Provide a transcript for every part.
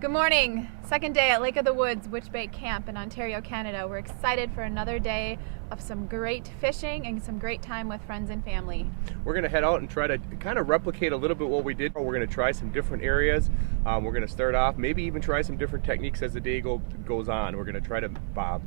Good morning. Second day at Lake of the Woods Witch Bay Camp in Ontario, Canada. We're excited for another day of some great fishing and some great time with friends and family. We're going to head out and try to kind of replicate a little bit what we did. We're going to try some different areas. We're going to start off, maybe even try some different techniques as the day goes on. We're going to try to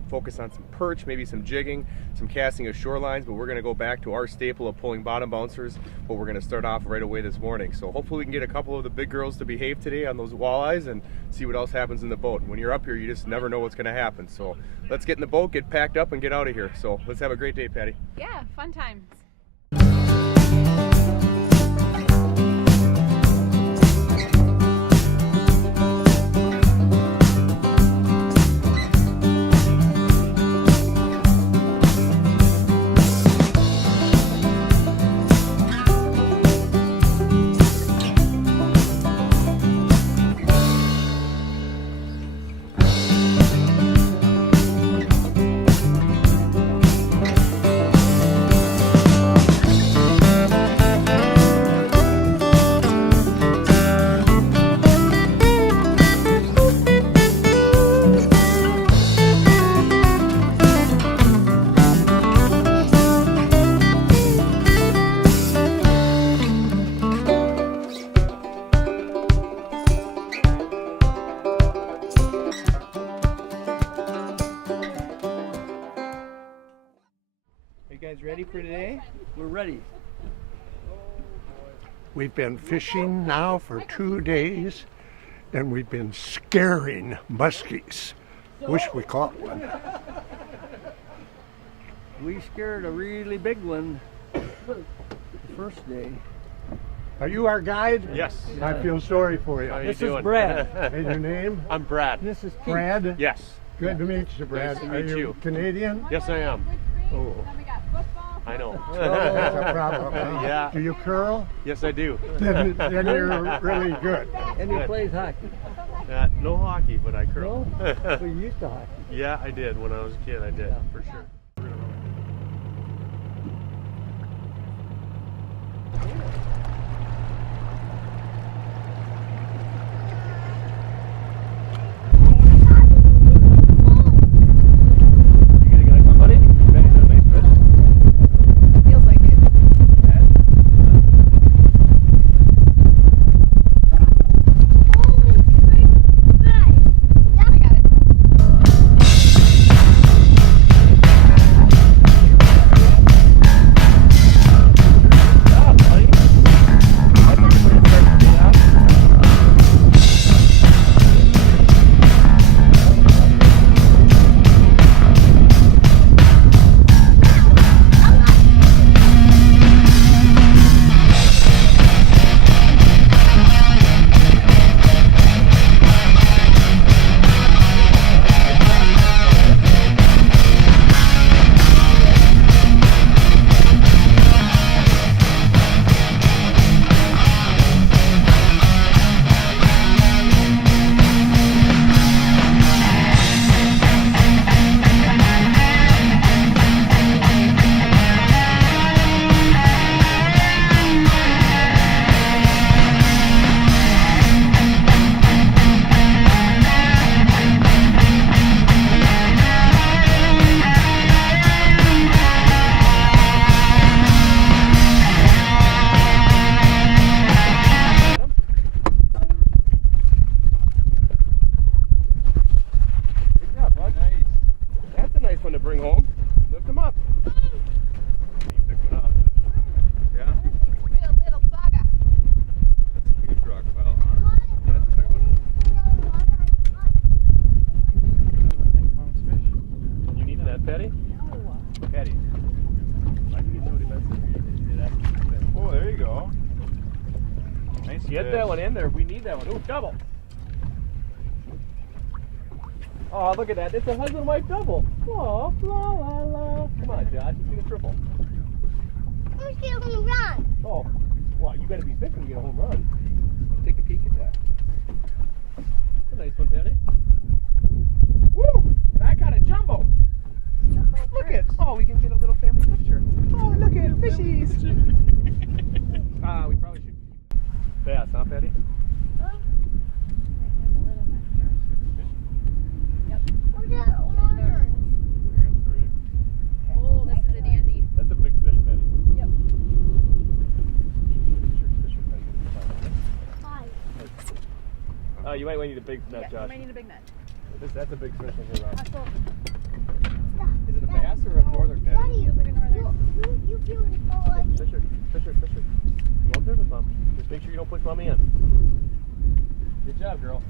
focus on some perch, maybe some jigging, some casting of shorelines, but we're going to go back to our staple of pulling bottom bouncers, but we're going to start off right away this morning. So hopefully we can get a couple of the big girls to behave today on those walleyes and see what else happens in the boat. When you're up here, you just never know what's going to happen. So let's get in the boat, get packed up, and get out of here. So let's have a great day, Patty. Yeah, fun times. You guys ready for today? We're ready. We've been fishing now for 2 days, and we've been scaring muskies. Wish we caught one. We scared a really big one the first day. Are you our guide? Yes. I feel sorry for you. How you This doing? is Brad. And your name? I'm Brad. This is Pete. Brad? Yes. Good to meet you, Brad. Nice to Are meet you you. Canadian? Yes, I am. Oh, I know. that's a problem. Huh? Yeah. Do you curl? Yes, I do. Then you're really good. And he plays hockey. No hockey, but I curl. No? We used to hockey. Yeah, I did. When I was a kid, I did, Yeah. for sure. You getting a nice one, buddy? Betty, is that a nice fish? Feels like it. I got it. Ah, buddy. I think we're gonna start to do that. Good job, bud. Nice. That's a nice one to bring home. Lift him up. You pick one up. Yeah, Real little saga. that's a huge rock pile, huh? That's a big one. You need that, Patty? No. Patty. I can get Jody Benson. Oh, there you go. Nice Get fish. that one in there. We need that one. Ooh, double. Oh, look at that. It's a husband-wife double. Oh, la la la. Come on, Josh. Let's get a triple. Who's still gonna run? Oh, well, you better be fixing to get a home run. Let's take a peek at that. That's a nice one, Patty. Woo! I got a jumbo. Look at. Oh, we can get a little family picture. Oh, look at fishies. We probably should. Bass, huh, Patty? You might need a big net, Yeah, Josh. you might need a big net. That's a big fish in here, Rob. Axel, Is it a bass or a northern bass? Daddy, feels like a northern. you feel like Fisher. Go up there with Mom. Just make sure you don't push Mommy in. Good job, girl.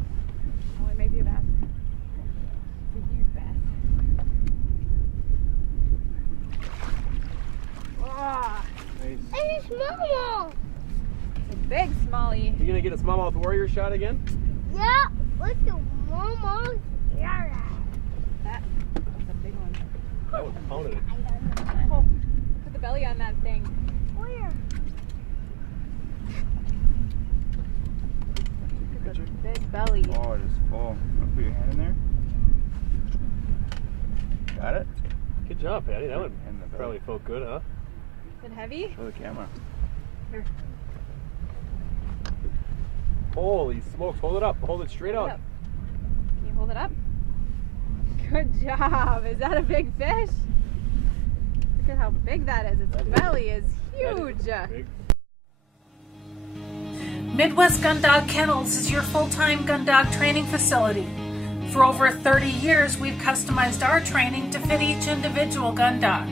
Oh, it might be a bass. It's a huge bass. Oh, Nice. and it's small. it's a big smallie. You gonna get a smallmouth warrior shot again? Yeah, what's the mama? Yeah. That's a big one. That one pounded it. Oh, put the belly on that thing. Where? Look at the big belly. Oh, it is full. Want to put your hand in there? Got it? Good job, Patty. That would And the probably felt good, huh? Is it heavy? Show the camera. Here. Holy smokes. Hold it up. Hold it straight Hold out. up. Can you hold it up? Good job. Is that a big fish? Look at how big that is. Its That is- belly is That huge. is big. Midwest Gun Dog Kennels is your full-time gun dog training facility. For over 30 years, we've customized our training to fit each individual gun dog.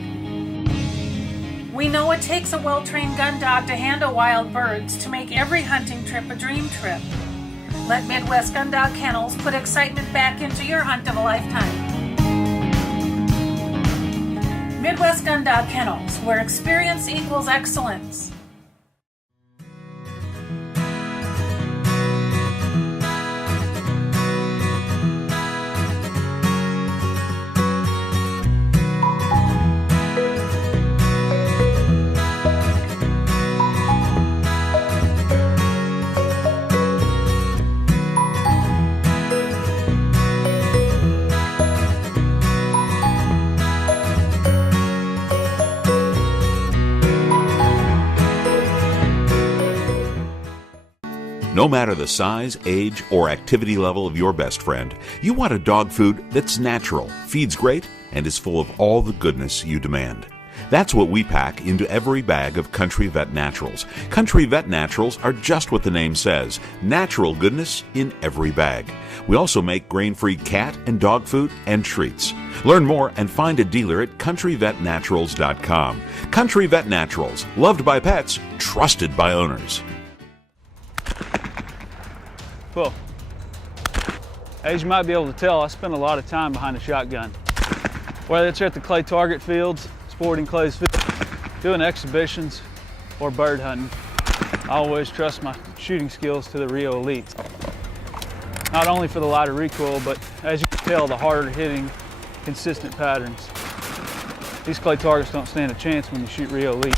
We know it takes a well-trained gun dog to handle wild birds to make every hunting trip a dream trip. Let Midwest Gun Dog Kennels put excitement back into your hunt of a lifetime. Midwest Gun Dog Kennels, where experience equals excellence. No matter the size, age, or activity level of your best friend, you want a dog food that's natural, feeds great, and is full of all the goodness you demand. That's what we pack into every bag of Country Vet Naturals. Country Vet Naturals are just what the name says, natural goodness in every bag. We also make grain-free cat and dog food and treats. Learn more and find a dealer at countryvetnaturals.com. Country Vet Naturals, loved by pets, trusted by owners. Cool. As you might be able to tell, I spend a lot of time behind the shotgun. Whether it's at the clay target fields, sporting clays fields, doing exhibitions, or bird hunting, I always trust my shooting skills to the Rio Elites. Not only for the lighter recoil, but as you can tell, the harder hitting, consistent patterns. These clay targets don't stand a chance when you shoot Rio Elite.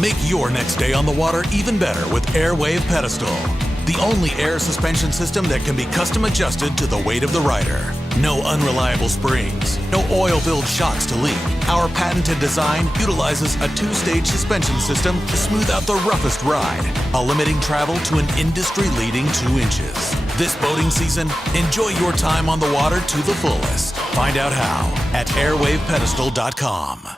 Make your next day on the water even better with Airwave Pedestal, the only air suspension system that can be custom adjusted to the weight of the rider. No unreliable springs, no oil-filled shocks to leak. Our patented design utilizes a two-stage suspension system to smooth out the roughest ride, while limiting travel to an industry-leading 2 inches. This boating season, enjoy your time on the water to the fullest. Find out how at airwavepedestal.com.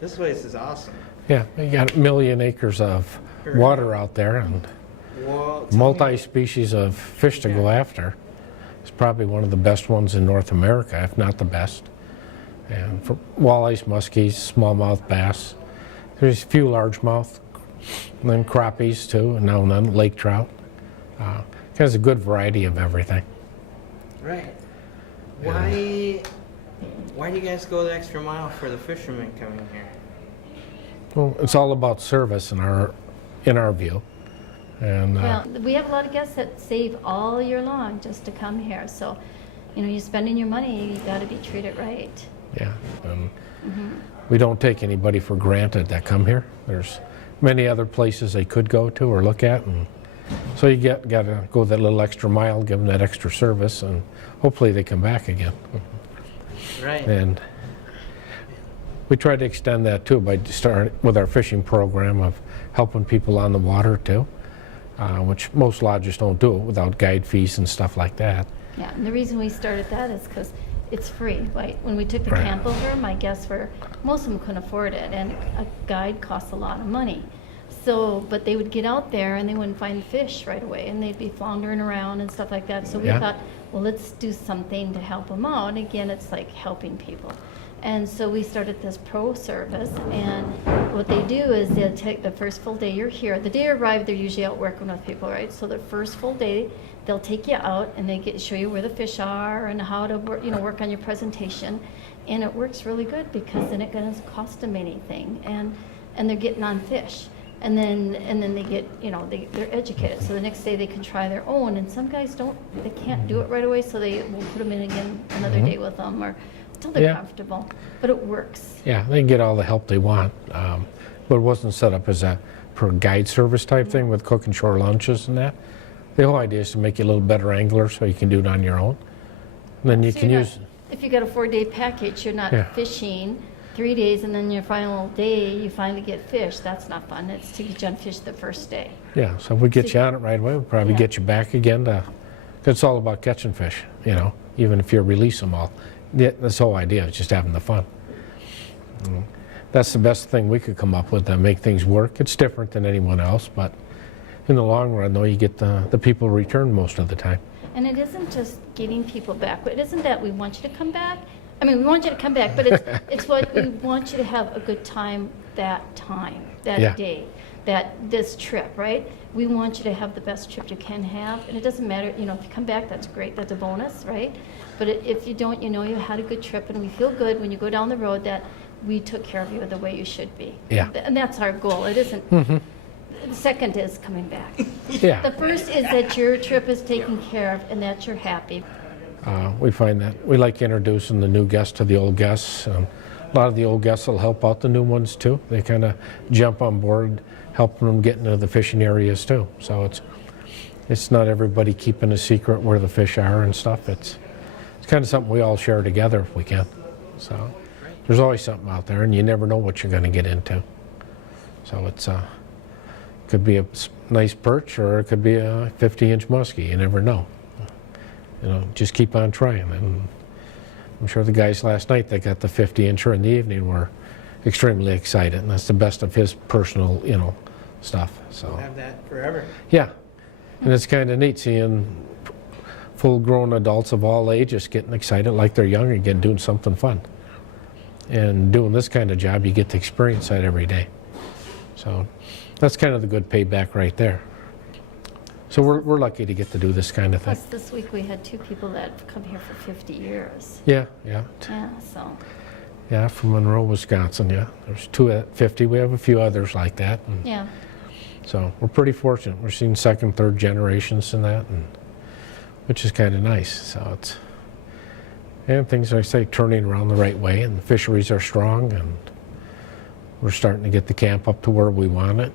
This place is awesome. Yeah, you got a million acres of water out there and multi-species of fish to go after. It's probably one of the best ones in North America, if not the best. And for walleyes, muskies, smallmouth bass. There's a few largemouth, and then crappies too, and now and then lake trout. It has a good variety of everything. Right. Why do you guys go the extra mile for the fishermen coming here? Well, it's all about service in our view. And well, we have a lot of guests that save all year long just to come here. So, you're spending your money, you got to be treated right. yeah, and we don't take anybody for granted that come here. There's many other places they could go to or look at, and so you got to go that little extra mile, give them that extra service, and hopefully they come back again. Right. And we try to extend that too by starting with our fishing program of helping people on the water too, which most lodges don't do it without guide fees and stuff like that. Yeah, and the reason we started that is because it's free. Like when we took the Right. camp over, my guests most of them couldn't afford it, and a guide costs a lot of money. So, but they would get out there and they wouldn't find fish right away, and they'd be floundering around and stuff like that. So we thought, well, let's do something to help them out. And again, it's like helping people. And so we started this pro service, and what they do is they'll take the first full day you're here. The day you arrive, they're usually out working with people, right? So the first full day, they'll take you out and they show you where the fish are and how to work on your presentation. And it works really good because then it doesn't cost them anything, and they're getting on fish. And then they get, they're educated. So the next day they can try their own. And some guys they can't do it right away, so they will put them in again another day with them, or until they're comfortable. But it works. Yeah, they can get all the help they want. But it wasn't set up as a per guide service type thing with cooking shore lunches and that. The whole idea is to make you a little better angler so you can do it on your own. And then you can use... If you got a 4-day package, you're not fishing 3 days, and then your final day you finally get fish. That's not fun. It's to get you on fish the first day. Yeah, so if we get you on it right away, we'll probably get you back again. Cause it's all about catching fish, even if you release them all. That's the whole idea, is just having the fun. That's the best thing we could come up with to make things work. It's different than anyone else, but in the long run, though, you get the people return most of the time. And it isn't just getting people back. It isn't that we want you to come back. I mean, we want you to come back, but it's what we want you to have a good time, that day, this trip, right? We want you to have the best trip you can have, and it doesn't matter, if you come back, that's great, that's a bonus, right? But if you don't, you had a good trip, and we feel good when you go down the road that we took care of you the way you should be. Yeah. And that's our goal. It isn't. The second is coming back. Yeah. The first is that your trip is taken care of and that you're happy. We find that we like introducing the new guests to the old guests. A lot of the old guests will help out the new ones too. They kind of jump on board, helping them get into the fishing areas too. So it's not everybody keeping a secret where the fish are and stuff. It's kind of something we all share together if we can. So there's always something out there, and you never know what you're going to get into. So it's could be a nice perch, or it could be a 50-inch muskie. You never know. Just keep on trying. And I'm sure the guys last night that got the 50-incher in the evening were extremely excited, and that's the best of his personal, stuff. So we'll have that forever. Yeah, and it's kind of neat seeing full-grown adults of all ages getting excited like they're young again, doing something fun. And doing this kind of job, you get to experience that every day. So that's kind of the good payback right there. So we're lucky to get to do this kind of thing. Plus, this week we had 2 people that have come here for 50 years. Yeah. Yeah, so. Yeah, from Monroe, Wisconsin, yeah. There's 2 at 50. We have a few others like that. Yeah. So we're pretty fortunate. We're seeing 2nd, 3rd generations in that, which is kind of nice. So and things, like I say, turning around the right way, and the fisheries are strong, and we're starting to get the camp up to where we want it.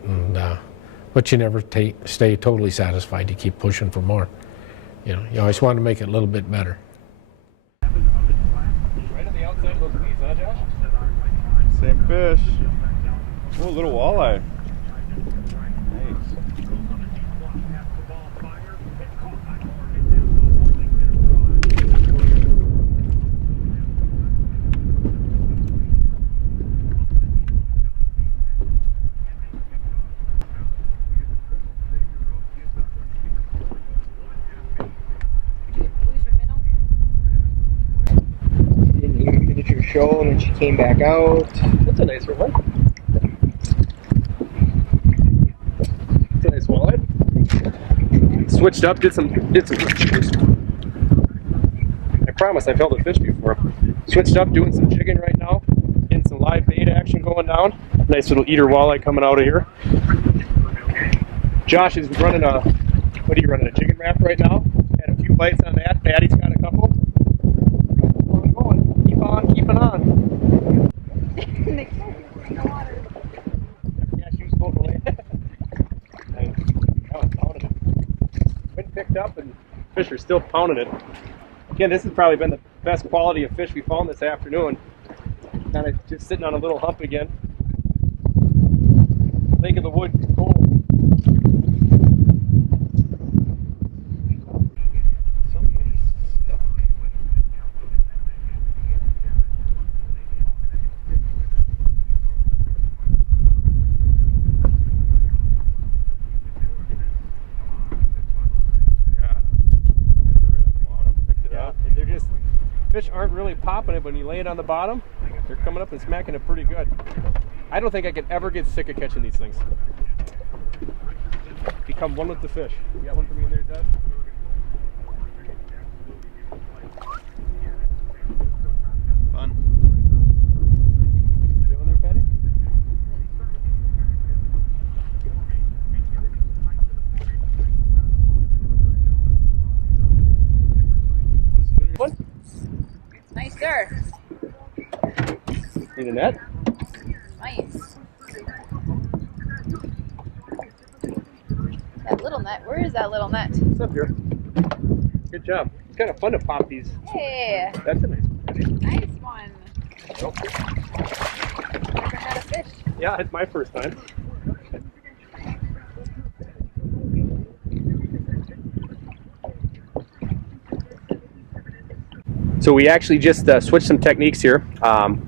But you never stay totally satisfied. You keep pushing for more. You always want to make it a little bit better. Right on the outside of those leaves, huh, Josh? Same fish. Oh, a little walleye. Nice. Show, and then she came back out. That's a nicer one. That's a nice walleye. Switched up, did some. I promise I've held a fish before. Switched up, doing some jigging right now. Getting some live bait action going down. Nice little eater walleye coming out of here. Josh is running a jigging raft right now. Had a few bites on that. Patty's got a couple. Keeping on. Yeah, she was floating away. Pounding it. Wind picked up and fish are still pounding it. Again, this has probably been the best quality of fish we found this afternoon. Kind of just sitting on a little hump again. Lake of the Woods is cold. fish aren't really popping it, but when you lay it on the bottom, they're coming up and smacking it pretty good. I don't think I could ever get sick of catching these things. Become one with the fish. You got one for me in there, Dad? Fun. You on there, Patty? What? Nice, sir. Need a net? Nice. That little net. Where is that little net? It's up here. Good job. It's kind of fun to pop these. Hey. That's a nice one. Nice one. Nope. Never had a fish. Yeah, it's my first time. So we actually just switched some techniques here.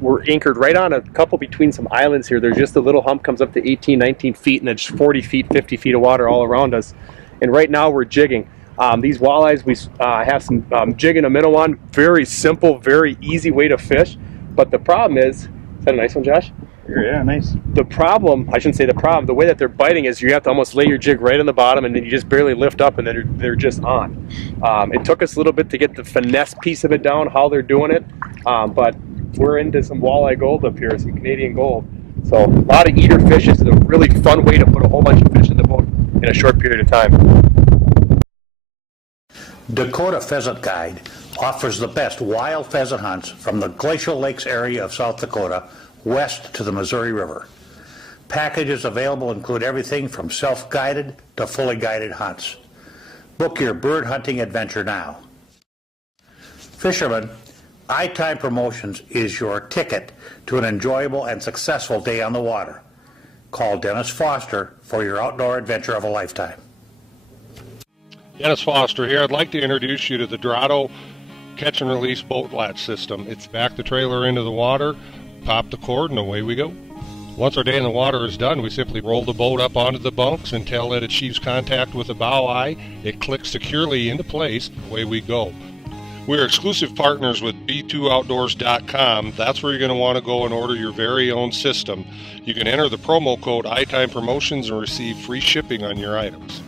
We're anchored right on a couple between some islands here. There's just a little hump, comes up to 18, 19 feet, and it's 40 feet, 50 feet of water all around us. And right now we're jigging. These walleyes, we have some jigging a minnow on. Very simple, very easy way to fish. But the problem is that a nice one, Josh? Yeah, nice. The problem, I shouldn't say the problem, the way that they're biting is you have to almost lay your jig right on the bottom and then you just barely lift up and then they're just on. It took us a little bit to get the finesse piece of it down, how they're doing it, but we're into some walleye gold up here, some Canadian gold. So a lot of eater fish. It's a really fun way to put a whole bunch of fish in the boat in a short period of time. Dakota Pheasant Guide offers the best wild pheasant hunts from the Glacial Lakes area of South Dakota west to the Missouri River. Packages available include everything from self-guided to fully guided hunts. Book your bird hunting adventure now. Fishermen, iTime Promotions is your ticket to an enjoyable and successful day on the water. Call Dennis Foster for your outdoor adventure of a lifetime. Dennis Foster here. I'd like to introduce you to the Dorado catch and release boat latch system. It's back the trailer into the water, pop the cord, and away we go. Once our day in the water is done, we simply roll the boat up onto the bunks until it achieves contact with the bow eye. It clicks securely into place, and away we go. We're exclusive partners with B2Outdoors.com. That's where you're going to want to go and order your very own system. You can enter the promo code iTime Promotions and receive free shipping on your items.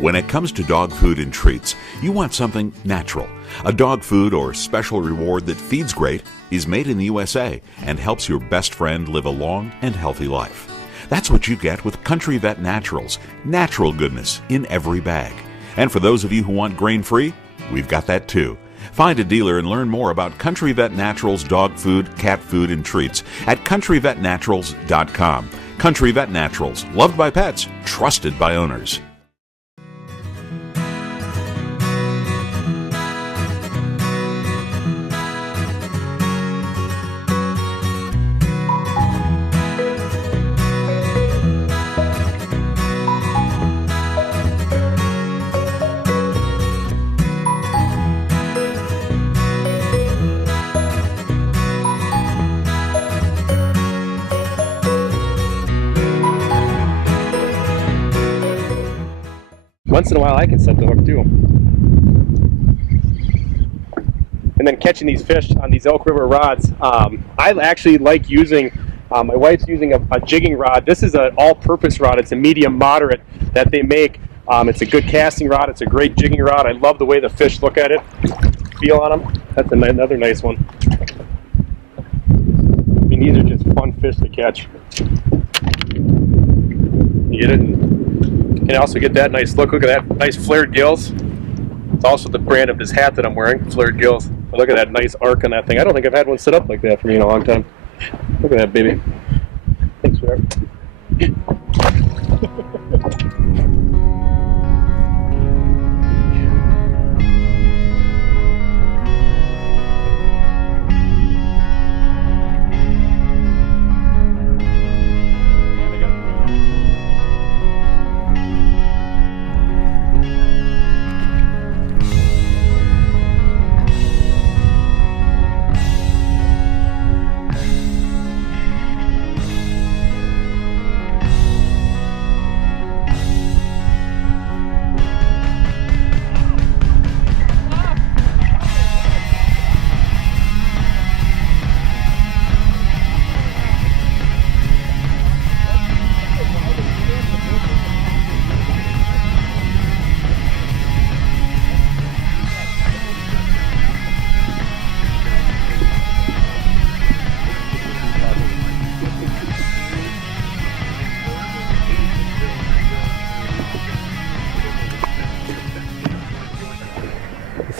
When it comes to dog food and treats, you want something natural. A dog food or special reward that feeds great is made in the USA and helps your best friend live a long and healthy life. That's what you get with Country Vet Naturals, natural goodness in every bag. And for those of you who want grain-free, we've got that too. Find a dealer and learn more about Country Vet Naturals dog food, cat food, and treats at countryvetnaturals.com. Country Vet Naturals, loved by pets, trusted by owners. Once in a while I can set the hook too. And then catching these fish on these Elk River rods, I actually like using, my wife's using a jigging rod. This is an all-purpose rod. It's a medium moderate that they make. It's a good casting rod. It's a great jigging rod. I love the way the fish look at it, feel on them. That's another nice one. I mean, these are just fun fish to catch. You get it, and you can also get that nice look. Look at that nice flared gills. It's also the brand of this hat that I'm wearing, flared gills. But look at that nice arc on that thing. I don't think I've had one sit up like that for me in a long time. Look at that baby. Thanks, sweetheart.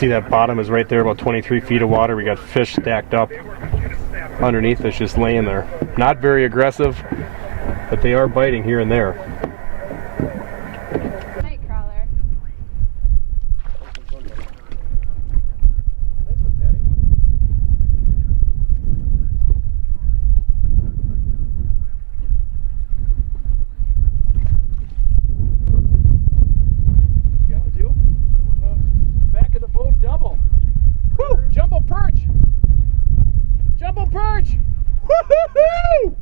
see that bottom is right there, about 23 feet of water. We got fish stacked up underneath us, just laying there. Not very aggressive, but they are biting here and there. Night crawler. Back of the boat, double. Woo! Jumbo perch! Jumbo perch! Woo-hoo-hoo!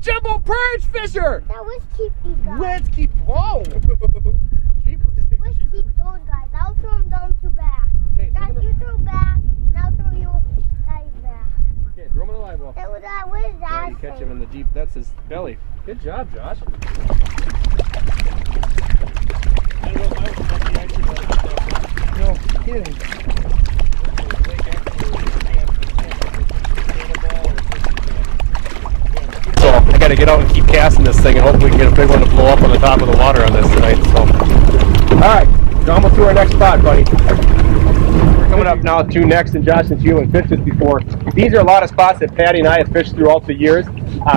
Jumbo perch fisher! Now let's keep these guys. Let's keep. Whoa! Let's keep those guys. I'll throw them down to back. Guys, you throw back, and I'll throw you guys back. Okay, throw him in the live well. What is that? You catch him in the deep. That's his belly. Good job, Josh. No kidding. So I got to get out and keep casting this thing, and hopefully we can get a big one to blow up on the top of the water on this tonight. So, all right, almost to our next spot, buddy. We're coming up now to next, and Josh, since you haven't fished this before, these are a lot of spots that Patty and I have fished throughout the years.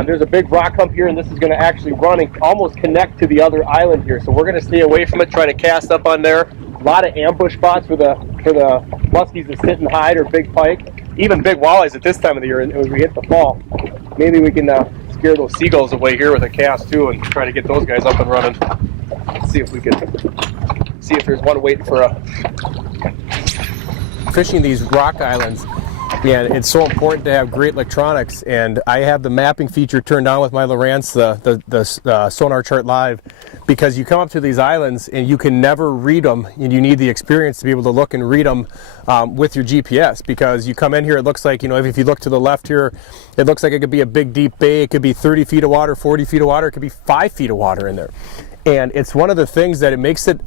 There's a big rock hump here, and this is going to actually run and almost connect to the other island here. So we're going to stay away from it, try to cast up on there. A lot of ambush spots for the muskies to sit and hide, or big pike, even big walleyes at this time of the year as we hit the fall. Maybe we can scare those seagulls away here with a cast too, and try to get those guys up and running. Let's see if we can see if there's one waiting for a fishing these rock islands. And it's so important to have great electronics, and I have the mapping feature turned on with my Lowrance, the Sonar Chart Live, because you come up to these islands and you can never read them, and you need the experience to be able to look and read them with your GPS, because you come in here, it looks like, you know, if you look to the left here, it looks like it could be a big deep bay, it could be 30 feet of water, 40 feet of water, it could be 5 feet of water in there. And it's one of the things that it makes it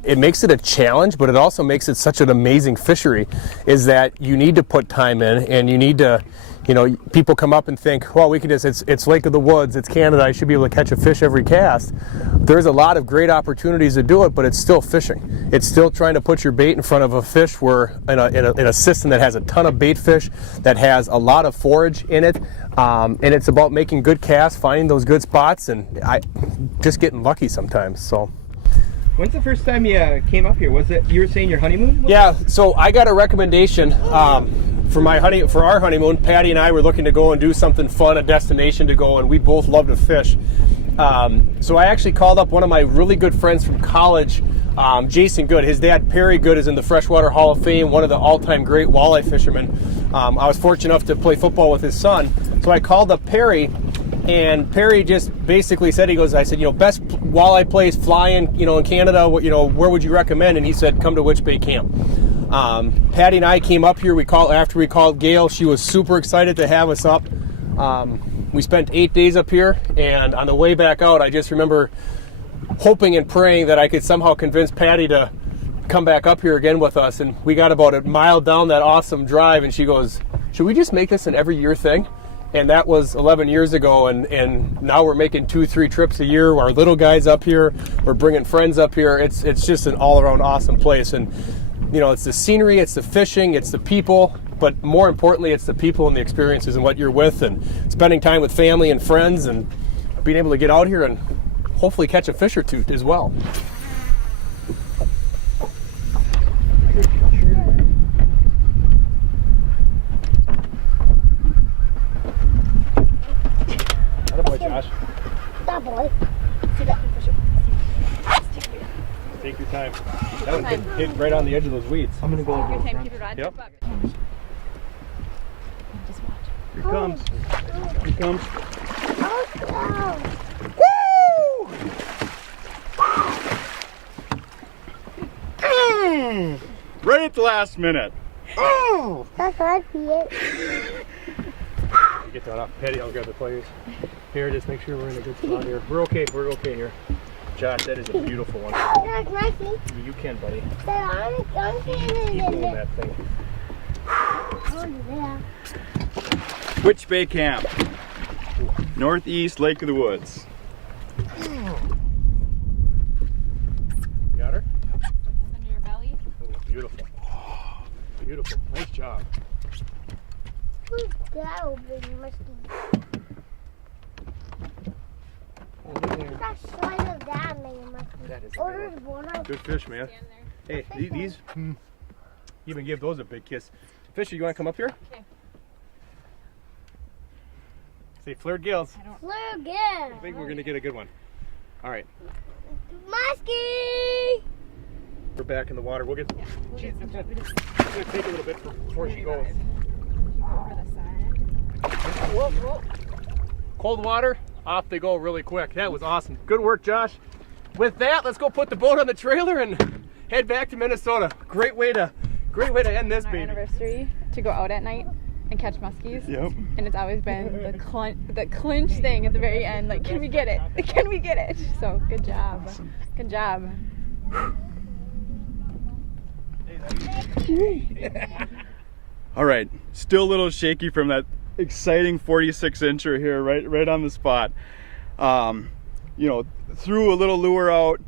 a challenge, but it also makes it such an amazing fishery, is that you need to put time in, and you need to, you know, people come up and think, well, we can just, it's Lake of the Woods, it's Canada, I should be able to catch a fish every cast. There's a lot of great opportunities to do it, but it's still fishing. It's still trying to put your bait in front of a fish where in a system that has a ton of bait fish, that has a lot of forage in it, and it's about making good casts, finding those good spots, and just getting lucky sometimes. So. When's the first time you came up here? Was it, you were saying your honeymoon? Yeah, so I got a recommendation for our honeymoon. Patty and I were looking to go and do something fun, a destination to go, and we both love to fish. So I actually called up one of my really good friends from college, Jason Good. His dad, Perry Good, is in the Freshwater Hall of Fame, one of the all-time great walleye fishermen. I was fortunate enough to play football with his son, so I called up Perry. And Perry just basically said, I said, you know, best walleye place flying, you know, in Canada, you know, where would you recommend? And he said, come to Witch Bay Camp. Patty and I came up here, after we called Gail, she was super excited to have us up. We spent 8 days up here, and on the way back out, I just remember hoping and praying that I could somehow convince Patty to come back up here again with us. And we got about a mile down that awesome drive, and she goes, should we just make this an every year thing? And that was 11 years ago, and now we're making 2-3 trips a year. Our little guys up here, we're bringing friends up here. It's just an all-around awesome place. And you know, it's the scenery, it's the fishing, it's the people, but more importantly, it's the people and the experiences and what you're with, and spending time with family and friends, and being able to get out here and hopefully catch a fish or two as well. Attaboy, Josh. That boy. Take your time. That one hit right on the edge of those weeds. I'm gonna go over. Your time, keep it rod. Yep. Just watch. Here it comes. Here it comes. Oh, Right at the last minute. oh, that's what I see it. Get that off. Patty, I'll grab the players. Here, just make sure we're in a good spot here. We're okay here. Josh, that is a beautiful one. That's my thing. You can, buddy. I'm Keep moving that thing. Oh, yeah. Witch Bay Camp. Northeast Lake of the Woods. Got her? Under your belly. Oh, beautiful. job. Who's that old big musky? That slide of that many musky. That is Oh, there's one of Good fish, man. Hey, these, even give those a big kiss. Fisher, you want to come up here? Okay. Say flared gills. Flare I again. think we're going to get a good one. All right. Muskie! We're back in the water. We'll get. She's going to take a little bit before she goes. Whoa, whoa. Cold water, off they go really quick. That was awesome. Good work, Josh. With that, let's go put the boat on the trailer and head back to Minnesota. Great way to end this baby. Anniversary to go out at night and catch muskies. Yep. And it's always been the clinch thing at the very end. Like, can we get it? Can we get it? So good job. Awesome. Good job. All right, still a little shaky from that exciting 46-incher here, right on the spot. You know, threw a little lure out,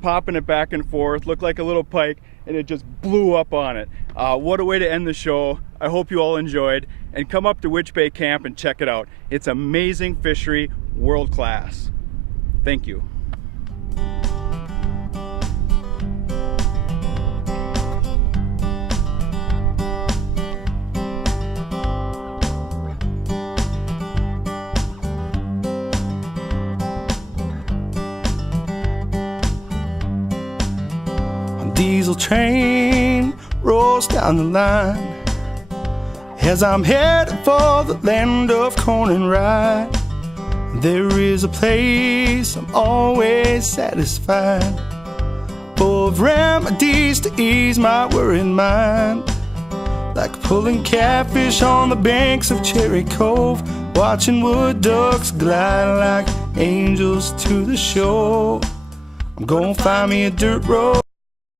popping it back and forth, looked like a little pike, and it just blew up on it. What a way to end the show. I hope you all enjoyed, and come up to Witch Bay Camp and check it out. It's amazing fishery, world class. Thank you. Diesel train rolls down the line as I'm headed for the land of corn and rye. There is a place I'm always satisfied, full of remedies to ease my worried mind, like pulling catfish on the banks of Cherry Cove, watching wood ducks glide like angels to the shore. I'm gonna find me a dirt road.